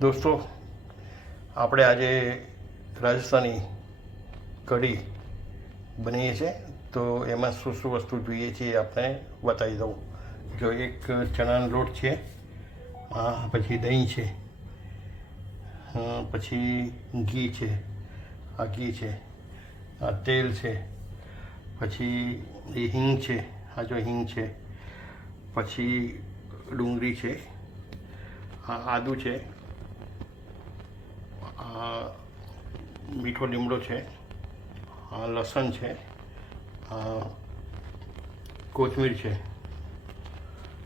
દોસ્તો, આપણે આજે રાજસ્થાની કઢી બનાવીએ છીએ. તો એમાં શું શું વસ્તુ જોઈએ છે એ આપણે બતાવી દઉં. જો એક ચણાનો લોટ છે, પછી દહીં છે, પછી ઘી છે, આ ઘી છે, આ તેલ છે, પછી એ હિંગ છે, આ જો હિંગ છે, પછી ડુંગળી છે, આ આદું છે, આ મીઠો લીમડો છે, આ લસણ છે, આ કોથમીર છે,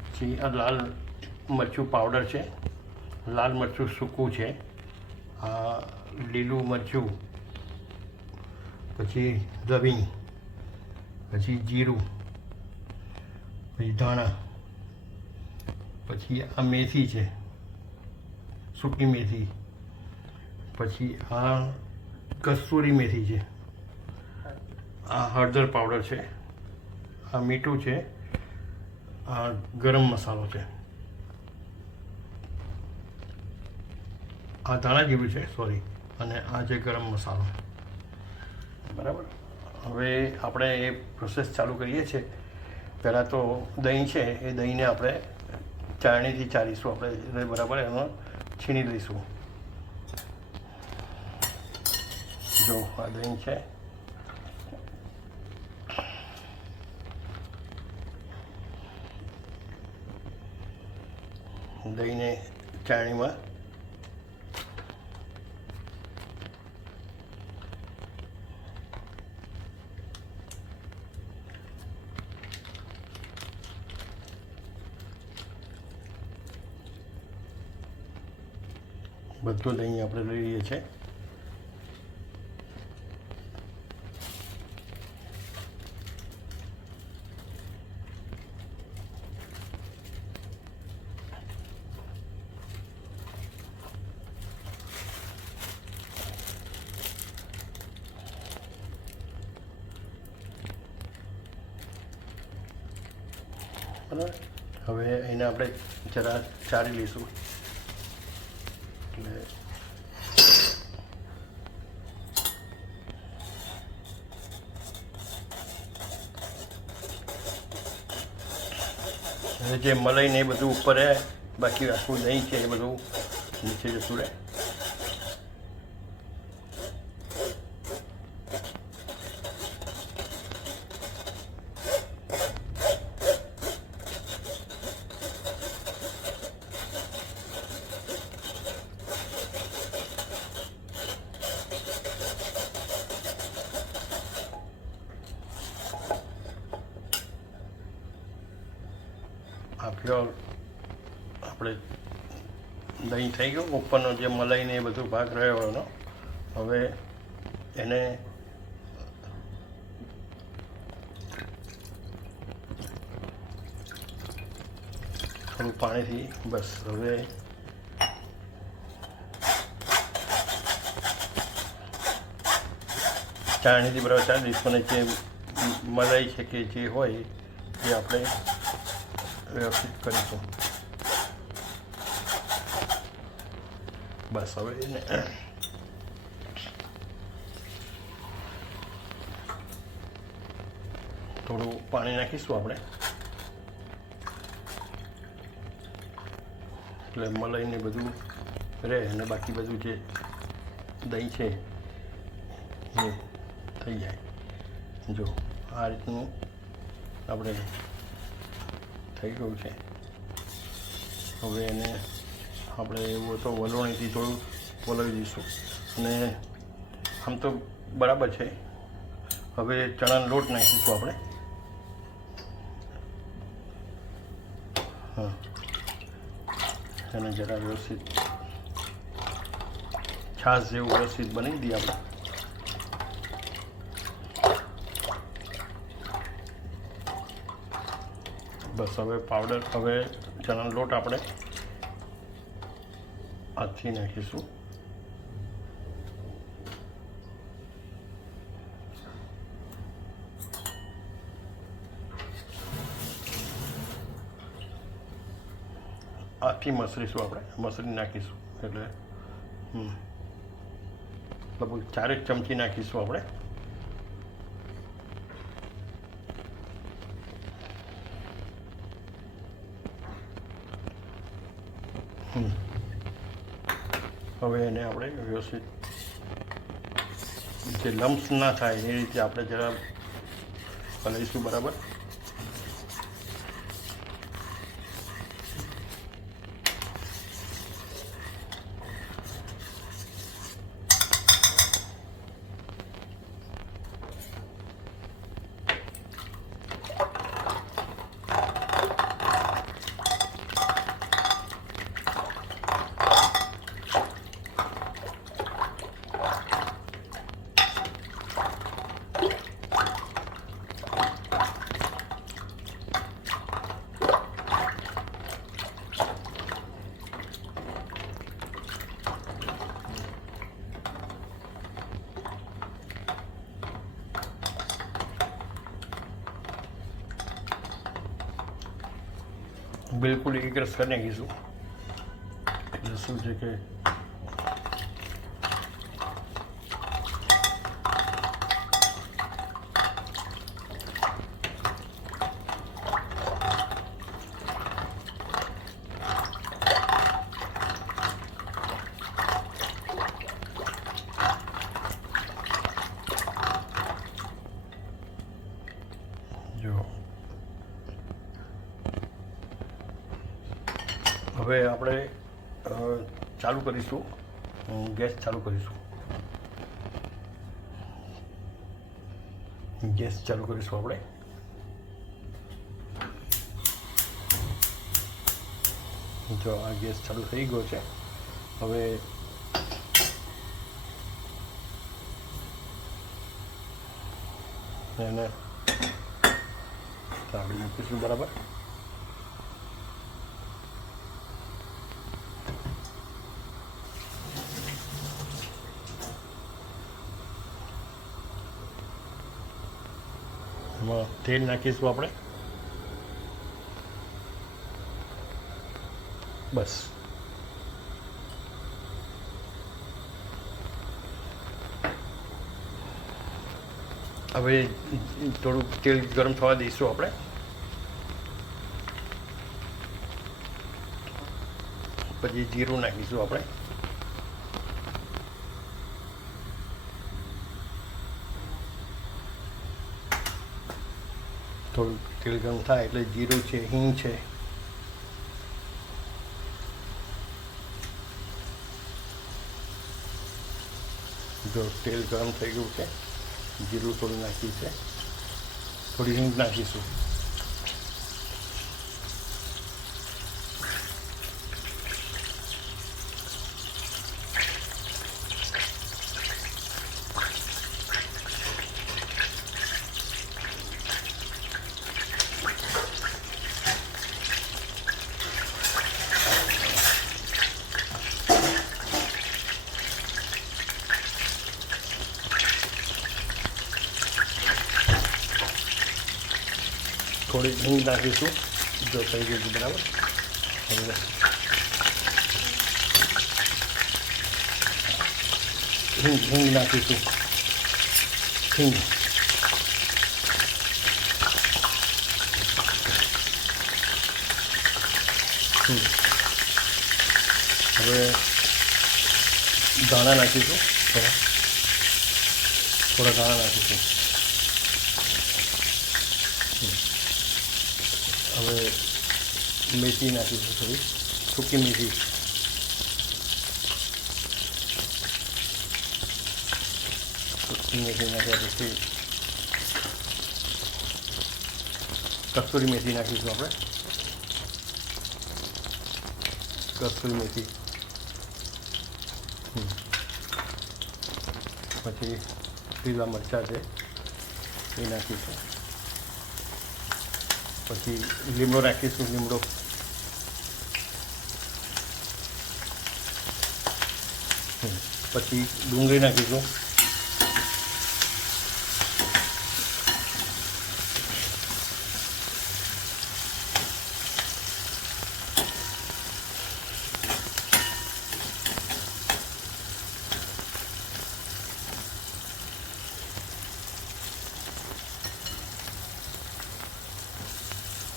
પછી આ લાલ મરચું પાવડર છે, લાલ મરચું સૂકું છે, આ લીલું મરચું, પછી લવિંગ, પછી જીરું, પછી ધાણા, પછી આ મેથી છે, સૂકી મેથી, પછી આ કસ્તુરી મેથી છે, આ હળદર પાવડર છે, આ મીઠું છે, આ ગરમ મસાલો છે, આ ધાણા જીરું છે સોરી, અને આ છે ગરમ મસાલો. બરાબર. હવે આપણે એ પ્રોસેસ ચાલુ કરીએ છીએ. પહેલાં તો દહીં છે, એ દહીંને આપણે ચાળણીથી ચાળીશું. આપણે બરાબર એનો છીણી લઈશું. જો આ દહીં છે, દહીંને ચાળણીમાં બધું દહીં આપણે લઈ લઈએ છીએ. બરાબર. હવે એને આપણે જરા ચાળી લઈશું. એટલે જે મલાઈ ને એ બધું ઉપર રહે, બાકી આખું દહીં છે એ બધું નીચે જતું રહે. આ પ્યોર આપણે દહીં થઈ ગયું. ઉપરનો જે મલાઈને એ બધું ભાગ રહ્યો એનો હવે એને થોડું પાણીથી બસ હવે ચાળણીથી બરાબર ચાળી દઈશું. અને જે મલાઈ છે કે જે હોય એ આપણે વ્યવસ્થિત કરીશું. બસ હવે એને થોડું પાણી નાખીશું આપણે, એટલે મલાઈને બધું રહે અને બાકી બધું જે દહીં છે એ થઈ જાય. જો આ રીતનું આપણે થઈ ગયું છે. હવે એને આપણે એવું તો વલોણીથી થોડું વલોવી દઈશું. અને આમ તો બરાબર છે. હવે ચણાનો લોટ નાખીશું આપણે. હા, એને જરા વ્યવસ્થિત છાશ જેવું વ્યવસ્થિત બનાવી દઈએ આપણે. બસ હવે પાવડર, હવે ચણાનો લોટ આપણે હાથથી નાખીશું. હાથથી મસળીશું, આપણે મસળી નાખીશું. એટલે લગભગ 4 ચમચી નાખીશું આપણે. હવે એને આપણે વ્યવસ્થિત જે લમ્સ ના થાય એ રીતે આપણે જરા હલાવીશું બરાબર. બિલકુલ એક રસ કરી નાખીશું. એટલે શું છે કે જો હવે આપણે ચાલુ કરીશું, ગેસ ચાલુ કરીશું. ગેસ ચાલુ કરીશું આપણે. જો આ ગેસ ચાલુ થઈ ગયો છે. હવે એને આપણે મૂકીશું બરાબર. એમાં તેલ નાખીશું આપણે. બસ હવે થોડુંક તેલ ગરમ થવા દઈશું આપણે. પછી જીરું નાખીશું આપણે. થોડું તેલ ગરમ થાય એટલે જીરું છે, હિંગ છે, જો તેલ ગરમ થઈ ગયું છે, જીરું થોડું નાખ્યું છે, થોડી હિંગ નાખીશું. થોડી હિંગ નાખીશું. જો થઈ ગયું છે બરાબર. હવે હિંગ નાખીશું. હિંગ હવે ધાણા નાખીશું. થોડા ધાણા નાખીશું. હવે મેથી નાખીશું, થોડી સૂકી મેથી. સૂકી મેથી નાખ્યા પછી કસ્તુરી મેથી નાખીશું આપણે. કસ્તુરી મેથી પછી લીલા મરચાં છે એ નાખીશું. પછી લીમડો નાખીશું. લીમડો પછી ડુંગળી નાખીશું.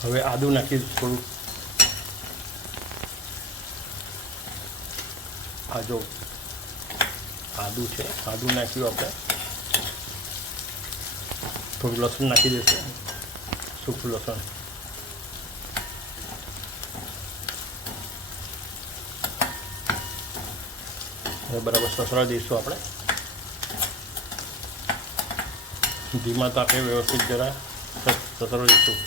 હવે આદું નાખીશ થોડું. આ જો આદું છે, આદું નાખ્યું આપણે. થોડું લસણ નાખી દઈશું, સૂકું લસણ. હવે બરાબર સસરા દઈશું આપણે. ધીમા તાપે વ્યવસ્થિત જરા સસરો દઈશું.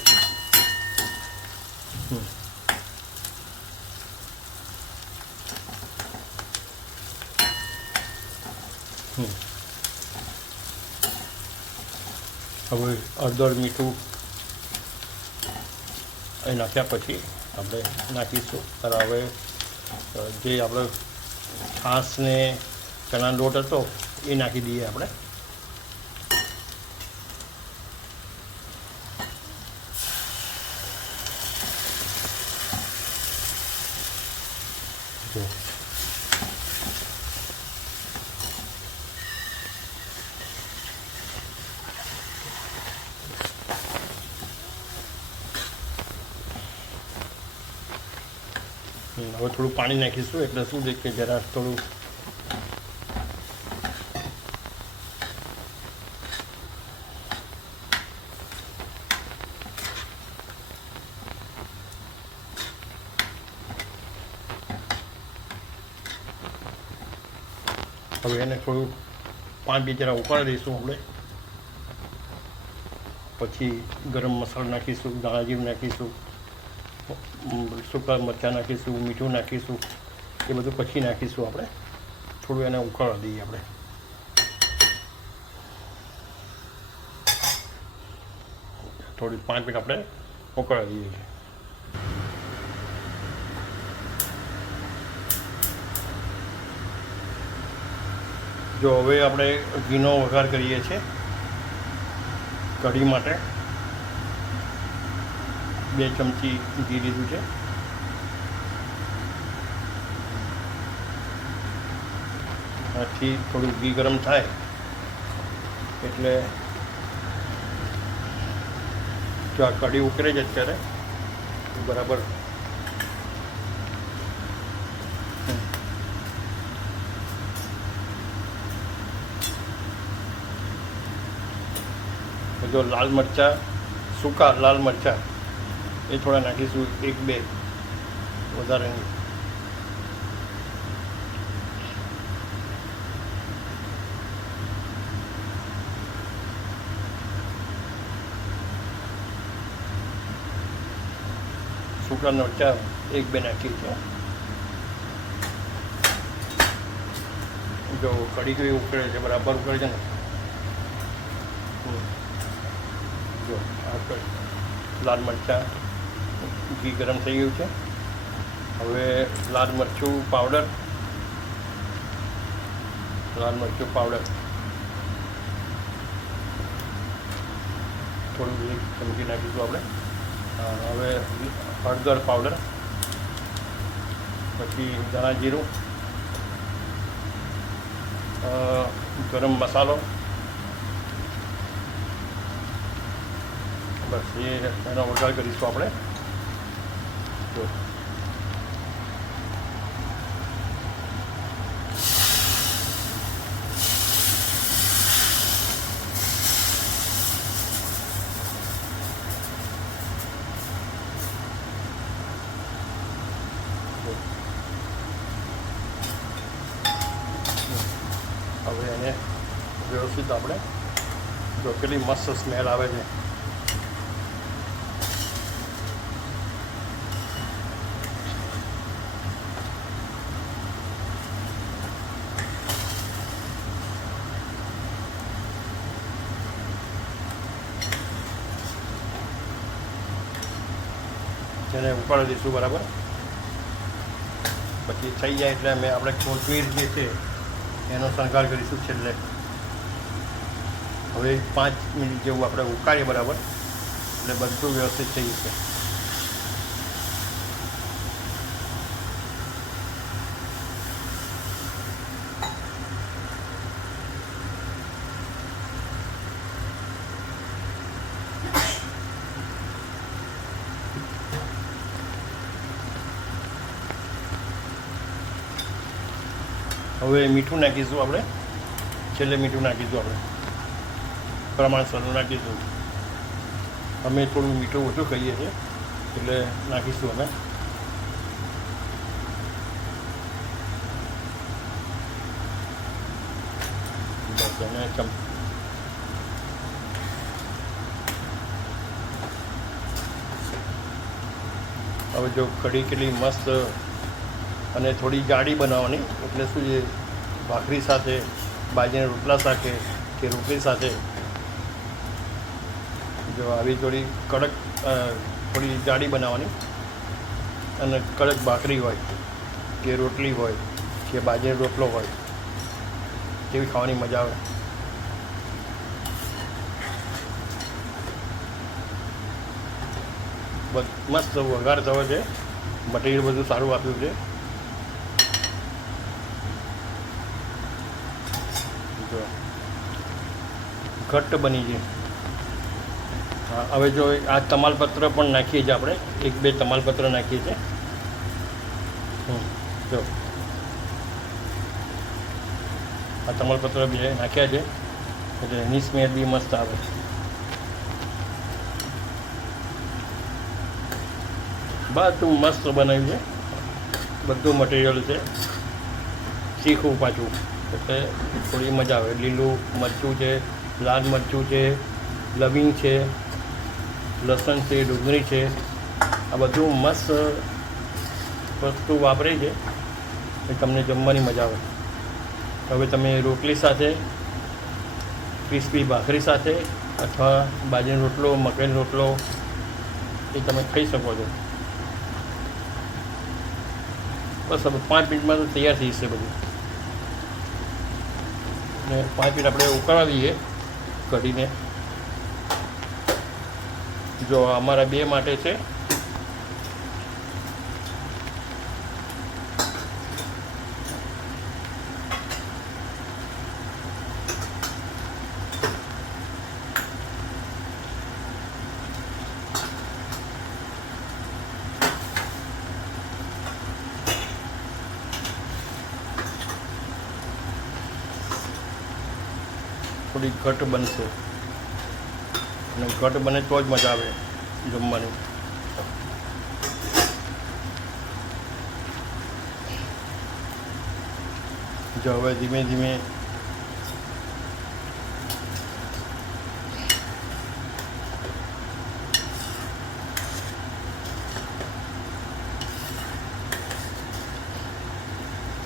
હવે હળદર મીઠું એ નાખ્યા પછી આપણે નાખીશું. હવે જે આપણે છાશ ને ચણાનો લોટ હતો એ નાખી દઈએ આપણે. જો હવે થોડું પાણી નાખીશું એટલે શું છે કે જરા થોડું હવે એને થોડું 5 મિનિટ જરા ઉકાળી દઈશું આપણે. પછી ગરમ મસાલો નાખીશું, ધાણા જીરું નાખીશું, સૂકા મરચાં નાખીશું, મીઠું નાખીશું. એ બધું પછી નાખીશું આપણે. થોડું એને ઉકાળવા દઈએ આપણે. થોડી 5 મિનિટ આપણે ઉકાળવા દઈએ. જો હવે આપણે ઘીનો વઘાર કરીએ છીએ કઢી માટે. 2 ચમચી ઘી લીધું છે. આથી થોડું ઘી ગરમ થાય એટલે જો આ કઢી ઉકળે જ અત્યારે બરાબર. જો લાલ મરચાં, સૂકા લાલ મરચાં એ થોડા નાખીશું, 1-2 વધારે નહીં. સૂકા મરચાં 1-2 નાખીએ છીએ. જો કઢી કેવી ઉકળે છે, બરાબર ઉકળે છે ને. જો આ લાલ મરચાં, ઘી ગરમ થઈ ગયું છે. હવે લાલ મરચું પાવડર થોડું 1 ચમચી નાખીશું આપણે. હવે હળદર પાવડર, પછી ધાણા જીરું, ગરમ મસાલો. બસ એનો વઘાર કરીશું આપણે. જો હવે એને વ્યવસ્થિત આપણે જો કેટલી મસ્ત સ્મેલ આવે છે. જેને ઉકાળી દઈશું બરાબર. પછી થઈ જાય એટલે આપણે કોથમીર જે છે એનો શણગાર કરીશું છેલ્લે. હવે 5 મિનિટ જેવું આપણે ઉકાળીએ બરાબર એટલે બધું વ્યવસ્થિત થઈ જશે. હવે મીઠું નાખીશું આપણે, છેલ્લે મીઠું નાખીશું આપણે, પ્રમાણસરનું નાખીશું. અમે થોડું મીઠું ઓછું ખાઈએ છીએ એટલે નાખીશું અમે. બસ એને હવે જો કઢી કેટલી મસ્ત અને થોડી જાડી બનાવવાની, એટલે શું છે ભાખરી સાથે, બાજરીના રોટલા સાથે કે રોટલી સાથે જો આવી થોડી કડક થોડી જાડી બનાવવાની, અને કડક ભાખરી હોય કે રોટલી હોય કે બાજરીનો રોટલો હોય તેવી ખાવાની મજા આવે. મસ્ત વઘાર થયો છે, મટીરિયલ બધું સારું આપ્યું છે. જો ઘટ્ટ બની છે. હા, હવે જો આ તમાલપત્ર પણ નાખીએ છીએ આપણે, 1-2 તમાલપત્ર નાખીએ છીએ. જો આ તમાલપત્ર બે નાખ્યા છે એટલે એની સ્મેલ બી મસ્ત આવે. બધું મસ્ત બનાવ્યું છે, બધું મટીરિયલ છે. શીખવું પાછું એટલે થોડી મજા આવે. લીલું મરચું છે, લાલ મરચું છે, લવિંગ છે, લસણ છે, ડુંગળી છે, આ બધું મસ્ત વસ્તુ વાપરી છે એ તમને જમવાની મજા આવે. હવે તમે રોટલી સાથે, ક્રિસ્પી ભાખરી સાથે અથવા બાજરીનો રોટલો, મકાઈનો રોટલો એ તમે ખાઈ શકો છો. બસ હવે 5 મિનિટમાં તો તૈયાર થઈ જશે બધું. ને 5 મિનિટ આપણે ઉકાળવા દઈએ કઢીને. જો અમારા 2 માટે છે. થોડી ઘટ બનશે, અને ઘટ બને તો જ મજા આવે જમવાની. જો હવે ધીમે ધીમે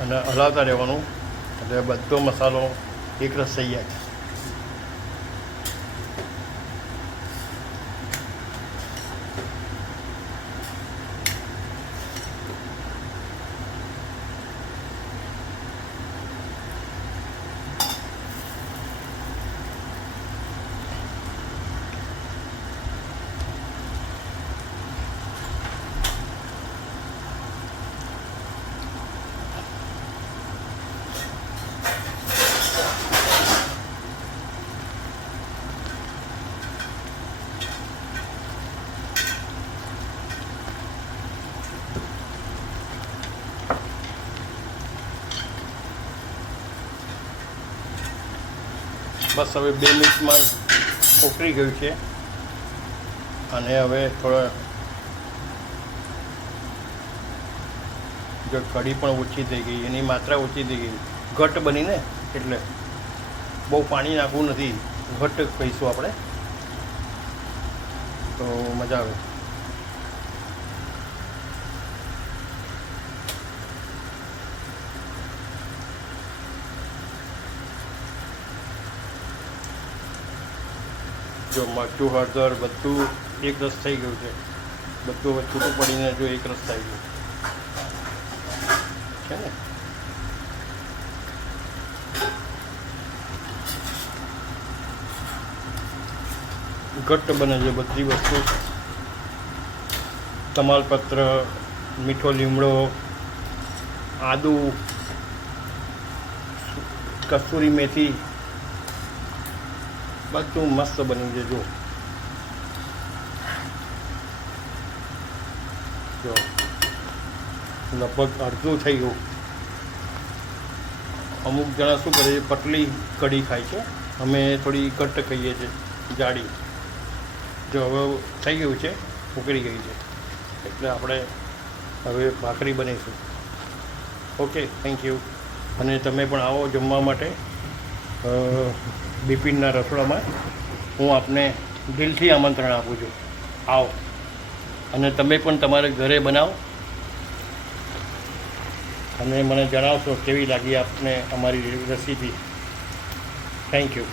અને હલાવતા રહેવાનું એટલે બધો મસાલો એકરસ થઈ જાય. બસ હવે 2 મિનિટમાં ઉકળી ગયું છે. અને હવે થોડા જો કઢી પણ ઓછી થઈ ગઈ, એની માત્રા ઓછી થઈ ગઈ, ઘટ્ટ બનીને એટલે બહુ પાણી નાખવું નથી, ઘટ્ટ કહીશું આપણે તો મજા આવે. જો મરચું, હળદર બધું એક રસ થઈ ગયું છે. બધું હવે છૂટું પડીને જો એક રસ થઈ ગયું છે ને. ઘટ્ટ બને છે બધી વસ્તુ. તમાલપત્ર, મીઠો લીમડો, આદુ, કસૂરી મેથી બધું મસ્ત બન્યું છે. જો લગભગ અડધું થઈ ગયું. અમુક જણા શું કરે છે, પતલી કઢી ખાય છે, અમે થોડી ઘટ્ટ ખાઈએ છીએ, જાડી. જો હવે થઈ ગયું છે, ઉકળી ગઈ છે, એટલે આપણે હવે ભાખરી બનાવીશું. Okay, thank you. અને તમે પણ આવો જમવા માટે બિપિનના રસોડામાં. હું આપને દિલથી આમંત્રણ આપું છું, આવો. અને તમે પણ તમારે ઘરે બનાવો અને મને જણાવશો કેવી લાગી આપને અમારી રેસીપી. Thank you.